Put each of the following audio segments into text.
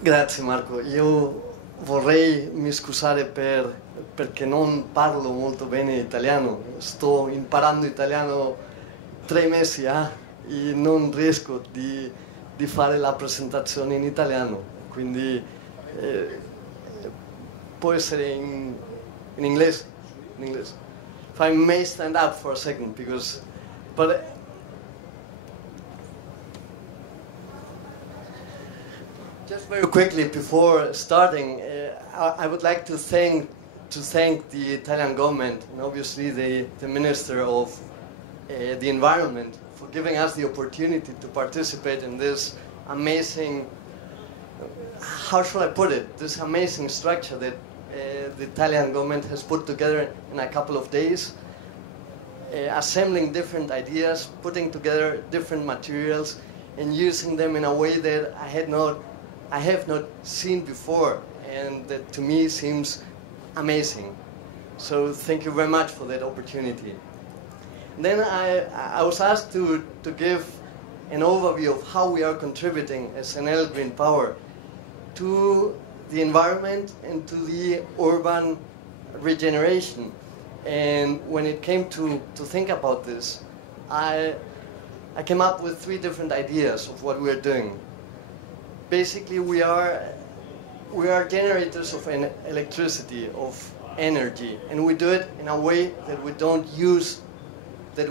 Grazie Marco, io vorrei mi scusare perché non parlo molto bene italiano, sto imparando italiano 3 mesi e non riesco di fare la presentazione in italiano, quindi eh, può essere in inglese, in inglese. If I may stand up for a second, but just very quickly before starting, I would like to thank the Italian government and obviously the Minister of the Environment for giving us the opportunity to participate in this amazing, how shall I put it, this amazing structure that the Italian government has put together in a couple of days, assembling different ideas, putting together different materials, and using them in a way that I have not seen before, and that to me seems amazing. So thank you very much for that opportunity. Then I was asked to give an overview of how we are contributing as Enel Green Power to the environment and to the urban regeneration. And when it came to think about this, I came up with 3 different ideas of what we're doing. Basically, we are generators of electricity, of energy, and we do it in a way that we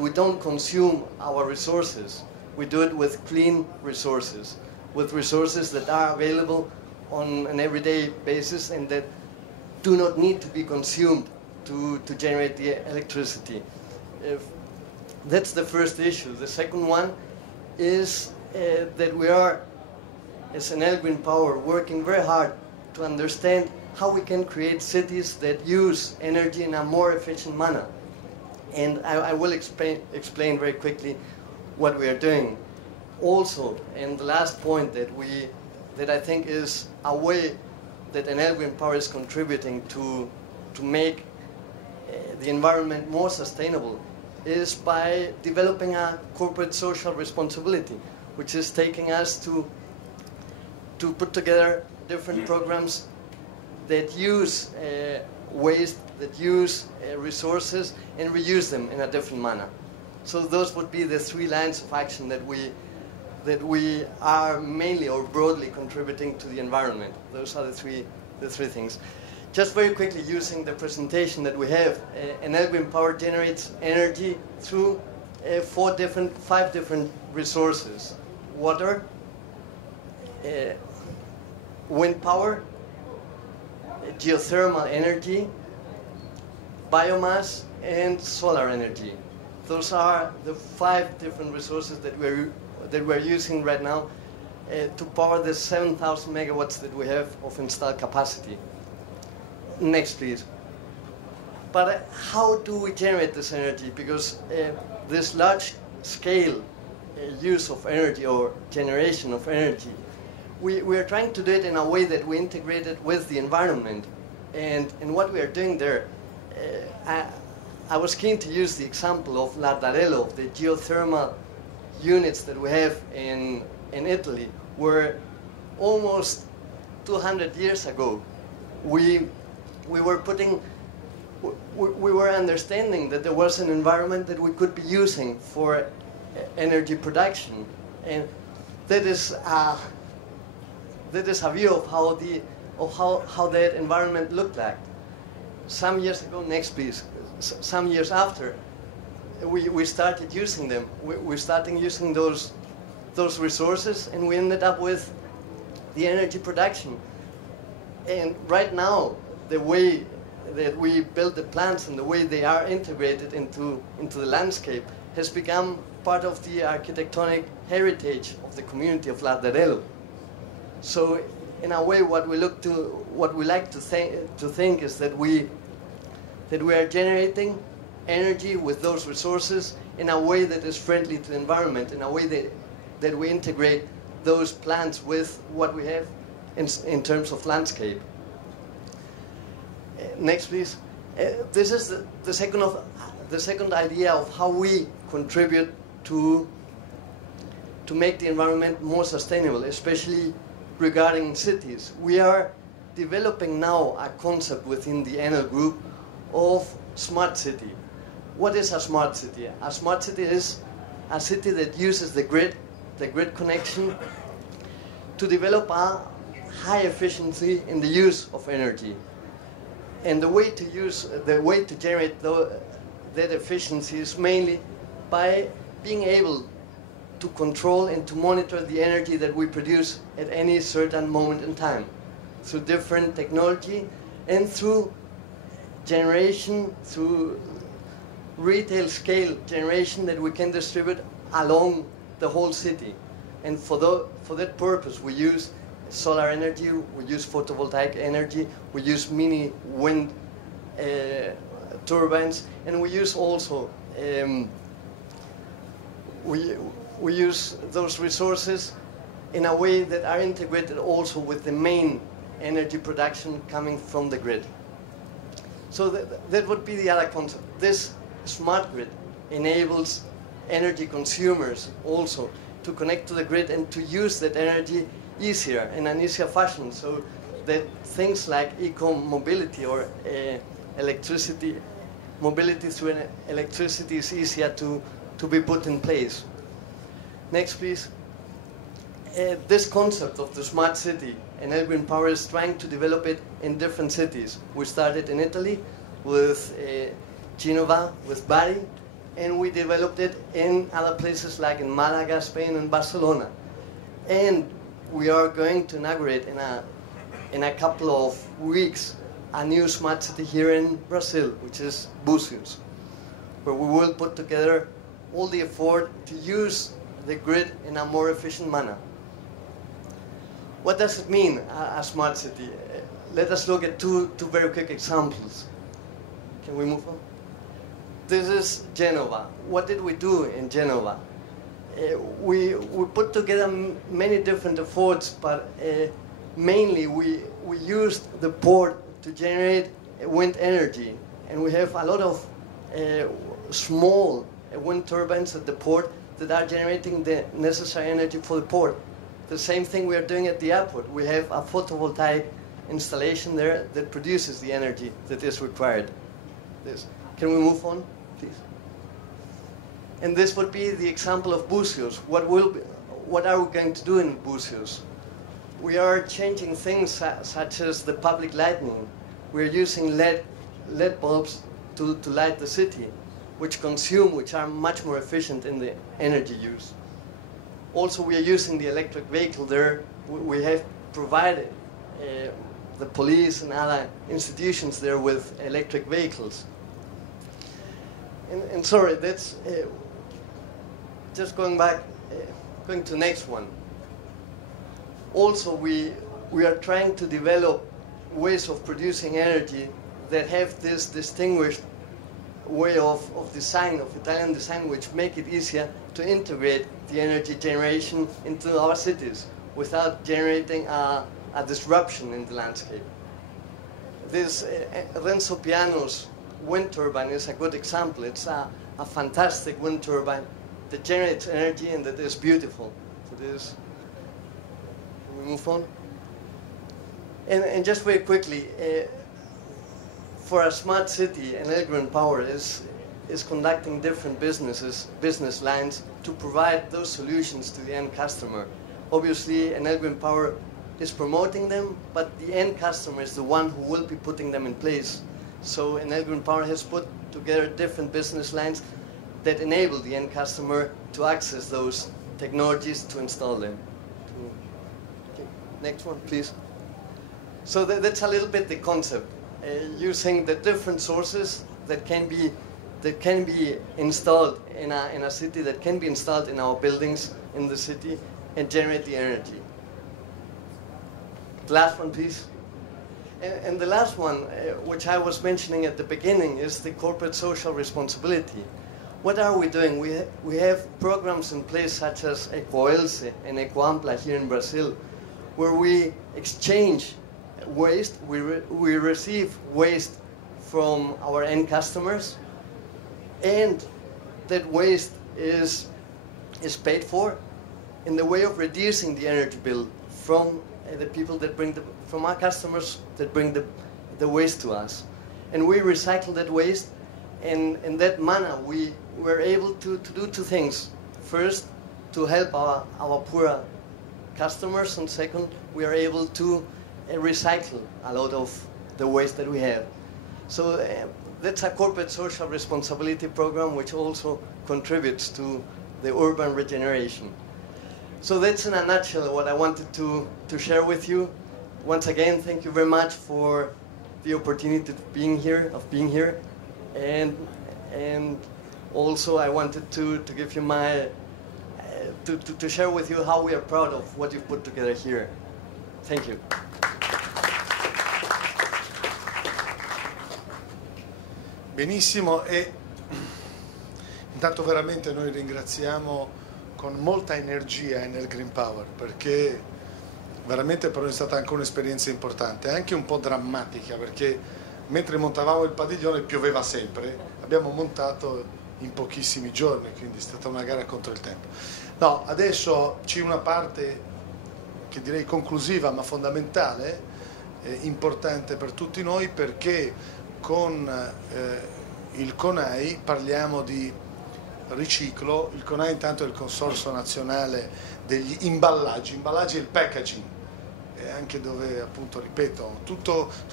don't consume our resources. We do it with clean resources, with resources that are available on an everyday basis and that do not need to be consumed to generate the electricity. That's the first issue. The second one is that we are, as Enel Green Power, working very hard to understand how we can create cities that use energy in a more efficient manner. And I will explain very quickly what we are doing. Also, and the last point that I think is a way that Enel Green Power is contributing to make the environment more sustainable is by developing a corporate social responsibility, which is taking us to put together different programs that use waste, that use resources, and reuse them in a different manner. So those would be the 3 lines of action that we are mainly or broadly contributing to the environment. Those are the three things. Just very quickly, using the presentation that we have, Enel Green Power generates energy through 5 different resources: water, wind power, geothermal energy, biomass, and solar energy. Those are the 5 different resources that we're using right now to power the 7,000 megawatts that we have of installed capacity. Next, please. But how do we generate this energy? Because this large-scale use of energy or generation of energy, we are trying to do it in a way that we integrate it with the environment. And what we are doing there, I was keen to use the example of Lardarello, of the geothermal units that we have in Italy, where almost 200 years ago, we were understanding that there was an environment that we could be using for energy production, and that is a view of how that environment looked like. Some years ago, next please, some years after, we started using them. We started using those resources, and we ended up with the energy production. And right now, the way that we build the plants and the way they are integrated into the landscape has become part of the architectonic heritage of the community of Lardarello. So, in a way, what we like to think is that we are generating energy with those resources in a way that is friendly to the environment, in a way that we integrate those plants with what we have in terms of landscape. Next, please. This is the second idea of how we contribute to make the environment more sustainable, especially regarding cities. We are developing now a concept within the Enel group of smart city. What is a smart city? A smart city is a city that uses the grid connection, to develop a high efficiency in the use of energy. And the way to generate that efficiency is mainly by being able to control and to monitor the energy that we produce at any certain moment in time, through different technology and through generation, through retail scale generation that we can distribute along the whole city. And for that purpose we use solar energy, we use photovoltaic energy, we use mini wind turbines, and we use also we use those resources in a way that are integrated also with the main energy production coming from the grid. So that would be the other concept. This smart grid enables energy consumers also to connect to the grid and to use that energy easier, in an easier fashion, so that things like eco-mobility or mobility through electricity is easier to be put in place. Next, please. This concept of the smart city, Enel Green Power is trying to develop it in different cities. We started in Italy with Genova, with Bari, and we developed it in other places like in Malaga, Spain, and Barcelona. And we are going to inaugurate in a couple of weeks a new smart city here in Brazil, which is Búzios, where we will put together all the effort to use the grid in a more efficient manner. What does it mean, a smart city? Let us look at two very quick examples. Can we move on? This is Genova. What did we do in Genova? We put together many different efforts, but mainly we used the port to generate wind energy. And we have a lot of small wind turbines at the port that are generating the necessary energy for the port. The same thing we are doing at the airport. We have a photovoltaic installation there that produces the energy that is required. Can we move on, please? And this would be the example of Búzios. What are we going to do in Búzios? We are changing things such as the public lighting. We are using LED bulbs to light the city, which are much more efficient in the energy use. Also, we are using the electric vehicle there. We have provided the police and other institutions there with electric vehicles. And sorry, that's just going back, going to the next one. Also, we are trying to develop ways of producing energy that have this distinguished way of design, of Italian design, which make it easier to integrate the energy generation into our cities without generating a disruption in the landscape. This Renzo Piano's wind turbine is a good example. It's a fantastic wind turbine that generates energy and that is beautiful. So this, can we move on? And just very quickly, for a smart city, Enel Green Power is conducting different business lines to provide those solutions to the end customer. Obviously, Enel Green Power is promoting them, but the end customer is the one who will be putting them in place. So Enel Green Power has put together different business lines that enable the end customer to access those technologies to install them. Okay. Next one, please. So that's a little bit the concept. Using the different sources that can be installed in a city, that can be installed in our buildings in the city, and generate the energy. The last one, please. And the last one, which I was mentioning at the beginning, is the corporate social responsibility. What are we doing? We have programs in place such as Ecoelse and Ecoampla here in Brazil, where we exchange waste, we receive waste from our end customers, and that waste is paid for in the way of reducing the energy bill from the people that bring from our customers that bring the waste to us. And we recycle that waste, and in that manner we were able to do two things. First, to help our poor customers, and second, we are able to recycle a lot of the waste that we have. So that's a corporate social responsibility program which also contributes to the urban regeneration. So that's in a nutshell what I wanted to share with you. Once again, thank you very much for the opportunity of being here, and also I wanted to give you my to share with you how we are proud of what you've put together here. Thank you. Benissimo, e intanto veramente noi ringraziamo con molta energia Enel Green Power, perché veramente per noi è stata anche un'esperienza importante, anche un po' drammatica, perché mentre montavamo il padiglione pioveva sempre, abbiamo montato in pochissimi giorni, quindi è stata una gara contro il tempo. No, adesso c'è una parte che direi conclusiva ma fondamentale, importante per tutti noi, perché con il CONAI parliamo di riciclo. Il CONAI intanto è il Consorzio Nazionale degli Imballaggi e il packaging, anche dove appunto, ripeto,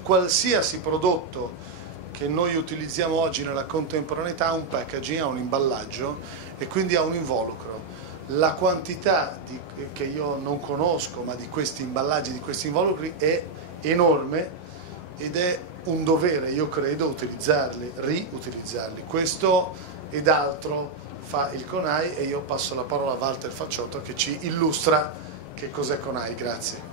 qualsiasi prodotto che noi utilizziamo oggi nella contemporaneità ha un packaging, ha un imballaggio e quindi ha un involucro. La quantità che io non conosco, ma di questi imballaggi, di questi involucri è enorme, ed è un dovere, io credo, utilizzarli, riutilizzarli. Questo ed altro fa il CONAI, e io passo la parola a Walter Facciotto che ci illustra che cos'è CONAI. Grazie.